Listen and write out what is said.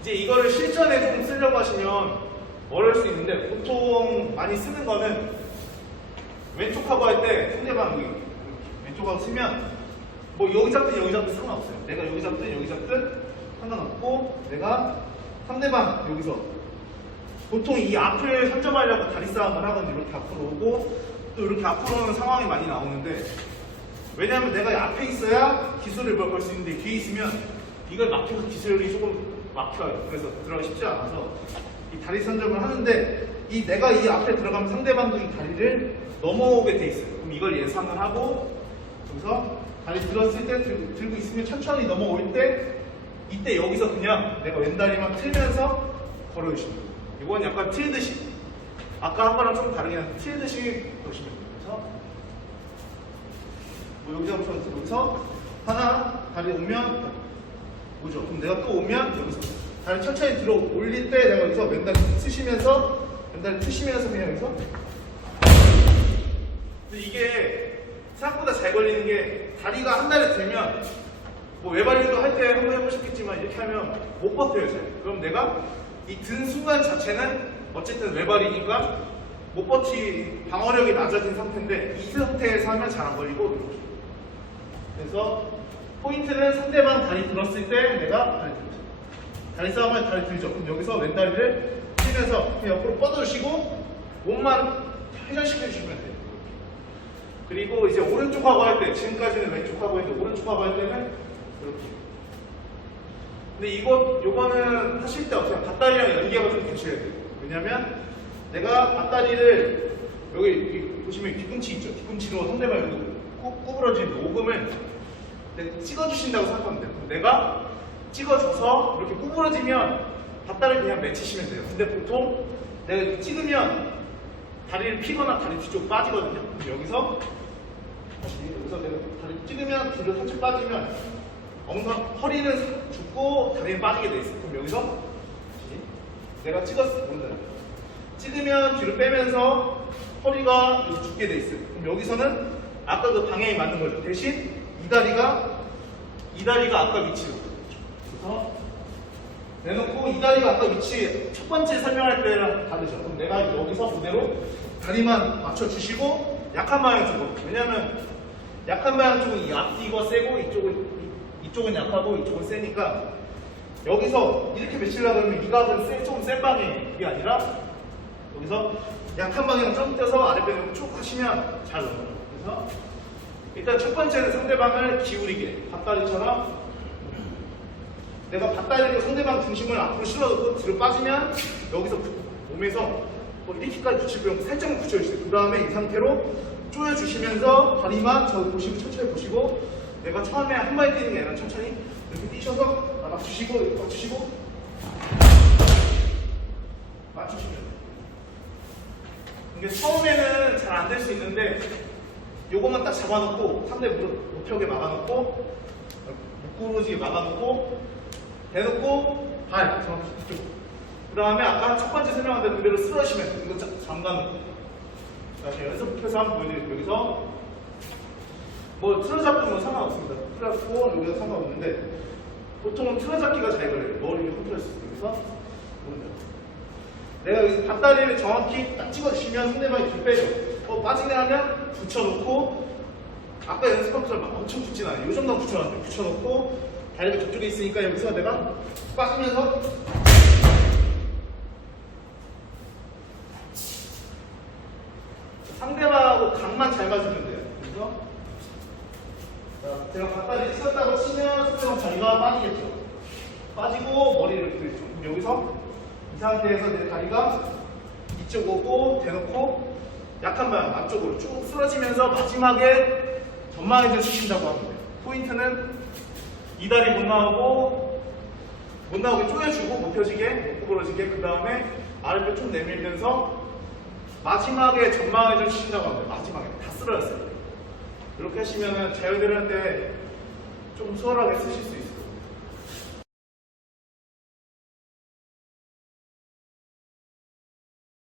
이제 이거를 실전에 좀 쓰려고 하시면 어려울 수 있는데 보통 많이 쓰는 거는 왼쪽하고 할 때 상대방 여기 왼쪽하고 쓰면 뭐 여기 잡든 여기 잡든 상관없어요. 내가 여기 잡든 여기 잡든 상관없고 내가 상대방 여기서 보통 이 앞을 선점하려고 다리 싸움을 하거든요. 이렇게 앞으로 오고 또 이렇게 앞으로 오는 상황이 많이 나오는데 왜냐하면 내가 앞에 있어야 기술을 걸수 있는데 뒤에 있으면 이걸 막혀서 기술이 조금 막혀요. 그래서 들어가기 쉽지 않아서 이 다리 선점을 하는데 이 내가 이 앞에 들어가면 상대방도 이 다리를 넘어오게 돼 있어요. 그럼 이걸 예상을 하고 여기서 다리 들었을 때 들고, 들고 있으면 천천히 넘어올 때 이때 여기서 그냥 내가 왼다리만 틀면서 걸어주시면 돼요. 이건 약간 틀듯이 아까 한 거랑 좀 다르게 한 틀듯이 보시면 돼요. 그래서 뭐 여기서부터 여기서 하나 다리 오면 오죠. 그럼 내가 또 오면 여기서 다리 천천히 들어 올릴 때 내가 여기서 왼다리 트시면서 왼다리 트시면서 그냥 여기서 근데 이게 생각보다 잘 걸리는 게 다리가 한 다리 들면 뭐 외발리도 할 때 한번 해보셨겠지만 이렇게 하면 못 버텨요 잘. 그럼 내가 이 든 순간 자체는 어쨌든 외발이니까 못 버티 방어력이 낮아진 상태인데 이 상태에서 하면 잘 안 걸리고 이렇게. 그래서 포인트는 상대방 다리 들었을 때 내가 다리 들죠. 다리 싸움을 다리 들죠. 그럼 여기서 왼다리를 치면서 옆으로 뻗어주시고 몸만 회전시켜 주시면 돼요. 그리고 이제 오른쪽하고 할 때, 지금까지는 왼쪽하고 했는데 오른쪽하고 할 때는 이렇게. 근데 이거, 요거는 하실 때 어떻게 밭다리랑 연계가 좀 되셔야 돼요. 왜냐면 내가 밭다리를 여기, 보시면 뒤꿈치 있죠. 뒤꿈치로 상대방 여기 꾸, 구부러진 내가 찍어주신다고 생각하면 돼요. 내가 찍어줘서 이렇게 구부러지면 밭다리 그냥 맺히시면 돼요. 근데 보통 내가 찍으면 다리를 피거나 다리 뒤쪽 빠지거든요. 여기서 여기서 내가 다리 찍으면 뒤로 살짝 빠지면 엉덩 허리는 죽고 다리는 빠지게 돼 있어. 그럼 여기서 내가 찍었어. 모른다. 찍으면 뒤로 빼면서 허리가 죽게 돼 있어요. 그럼 여기서는 아까 그 방향이 맞는 거죠. 대신 이 다리가 이 다리가 아까 위치로. 그래서 내놓고 이 다리가 아까 위치 첫 번째 설명할 때랑 다르죠. 그럼 내가 여기서 그대로 다리만 맞춰주시고 약한 방향 쪽으로. 왜냐면 약한 방향 쪽은 이 앞뒤가 세고 이쪽은 이- 이쪽은 약하고 이쪽은 세니까 여기서 이렇게 매치려고 그러면 이 각은 세, 조금 센 방향이 그게 아니라 여기서 약한 방향 좀 떼서 아랫배를 쭉 하시면 잘 넘어요. 그래서 일단 첫 번째는 상대방을 기울이게 밭다리처럼 내가 밭다리로 상대방 중심을 앞으로 실어놓고 뒤로 빠지면 여기서 부- 몸에서 뭐 이렇게까지 없고 살짝만 붙여주세요. 그 다음에 이 상태로 조여주시면서 다리만 저 보시고 천천히 보시고 내가 처음에 한 마디 뛰는 게 아니라 천천히 이렇게 뛰셔서 맞추시고 맞추시고 맞추시면 돼요. 이게 처음에는 잘 안 될 수 있는데 요것만 딱 잡아놓고 상대 무릎 못펴게 막아놓고 무꾸러지게 막아놓고 대놓고 발 정확히 이쪽. 그 다음에 아까 첫 번째 설명한 대로 그대로 쓰러시면 이거 자- 잠가놓고 다시 연습해서 한번 보여드릴게요. 여기서. 뭐 틀어잡고 뭐 상관없습니다. 틀어잡고 여기서 상관없는데 보통은 틀어잡기가 잘 걸려요. 머리를 수 있어요. 그래서 보면 내가 여기서 밭다리를 정확히 딱 찍어주시면 상대방이 뒤 빼죠. 어, 빠지게 하면 붙여놓고, 아까 연습한 것처럼 막 엄청 붙진 않아요. 이 정도 붙여놨어요. 붙여놓고, 다리가 저쪽에 있으니까 여기서 내가 빠지면서 상대방하고 각만 잘 맞으면 돼요. 그래서 자, 제가 밭다리 찍었다고 치면 상대방 다리가 빠지겠죠. 빠지고 머리를 들죠. 그럼 여기서 이 상태에서 내 다리가 이쪽 오고 대놓고 약한 방향 앞쪽으로 쭉 쓰러지면서 마지막에 전망에서 치신다고 합니다. 포인트는 이 다리 못 나오고 못 나오게 쪼여주고 못 펴지게 못 구부러지게 그 다음에 아랫배 쭉 내밀면서 마지막에 전망에서 치신다고 합니다. 마지막에 다 쓰러졌어요. 이렇게 할때좀 수월하게 쓰실 수 있어요.